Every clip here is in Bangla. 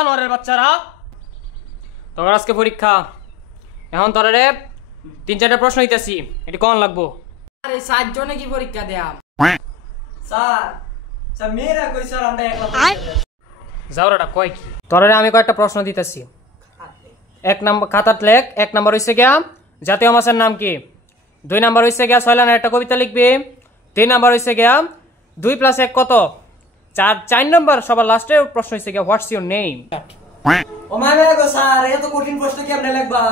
জানোয়ারের বাচ্চারা, তোমার আজকে পরীক্ষা। এখন তোরে 3-4টা প্রশ্ন দিতেছি, এটি কোন লাগবো? আরে 7 জনে কি পরীক্ষা দেয়া? স্যার স্যার মেয়েরা কই স্যার আমরা একলা যাওরাটা কয় কি? তোরে আমি কয়েকটা প্রশ্ন দিতেছি। 1 নম্বর খাতাত লেখ। 1 নম্বর হইছে গিয়া জাতীয় মাছের নাম কি? 2 নম্বর হইছে গিয়া 6 লাইনের একটা কবিতা লিখবি। 3 নম্বর হইছে গিয়া 2 + 1 কত? 4 নম্বর সবার লাস্টের প্রশ্ন হইছে গিয়া হোয়াটস ইওর নেম? ও মানে গো স্যার এত কঠিন প্রশ্ন কেমনে লিখবা?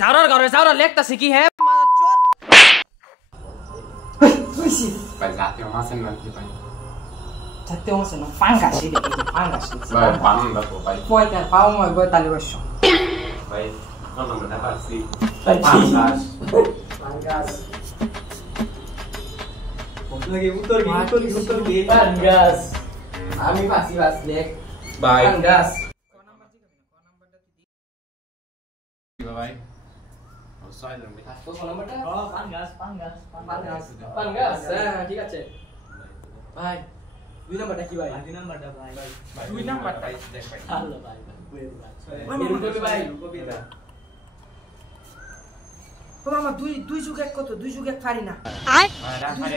যাওরার ঘরে যাওরা লেখতাছে কি? হ্যাঁ কইছি ভাই জাতীয় মাছের নাম কি ভাই? জাতীয় মাছ না পাঙ্গাস, এটা পাঙ্গাস। ভাই বানান দাও ভাই। পয়টা পাও মই বইতালি বসো। ভাই কোন নামটা পারছি? ভাই পাঙ্গাস। পাঙ্গাস লাগে উত্তর কি পাঙ্গাস। আমি পাসি বাস লেখ ভাই পাঙ্গাস। ভাই ও সাইলেন্ট ভাই। তো কোন নাম্বারটা? পাঙ্গাস পাঙ্গাস পাঙ্গাস। পাঙ্গাস হ্যাঁ ঠিক আছে ভাই। 2 নাম্বারটা কি ভাই? 2 নাম্বারটা ভাই 2 নাম্বারটা দেখ ভাই। ভালো ভাই ভাই কবিতা ও মামা দুই যুগ এক কত? 2 যুগ 1 পারি না। ভাই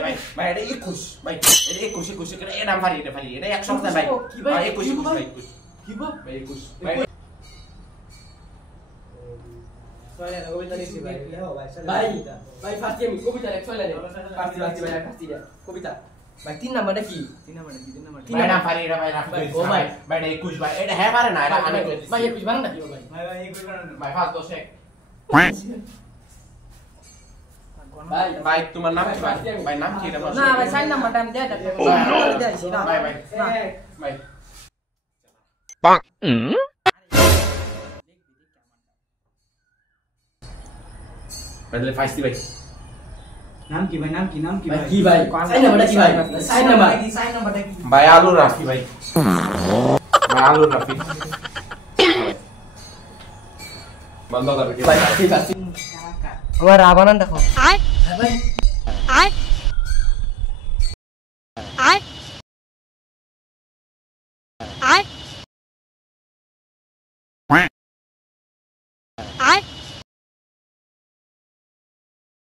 ভাই ভাই এটা 21 ভাই এটা 21 এটা এ নাম পারি এটা পারি এটা 1 সপ্তাহ ভাই। ভাই 21 ভাই 21 কি বল ভাই 21 ভাই ভাই ভাই ভাই ফার্স্ট আমি কবিতা লেখ ছয় লাইনে ফার্স্ট ভাই ফার্স্ট কবিতা ভাই 3 নাম্বারটা কি? 3 নাম্বারটা কি? 3 নাম্বার ভাই নাম পারি এটা ভাই রাখ ও ভাই ভাই এটা 21 ভাই এটা হ্যাঁ পারে না এটা আমি ভাই 21 বানান না কি ভাই? ভাই 21 বানান ভাই ফার্স্ট দশ এক ভাই ভাই তোমার নাম কি ভাই? ভাই নাম কি এটা বল? না ভাই 4 নাম্বারটা আমি দেয়া দেব। দেয়াইছি না। ভাই ভাই না। ভাই বদলে ফাইসি ভাই নাম কি ভাই? নাম কি ভাই? কি ভাই? 4 নাম্বারটা কি ভাই? 4 নাম্বার কি? 4 নাম্বারটা কি? ভাই আলু রাফি ভাই ভাই আলু রাফি বন্ধ কর ভাই ঠিক আছে আমার রাবানান দেখো। ভাই I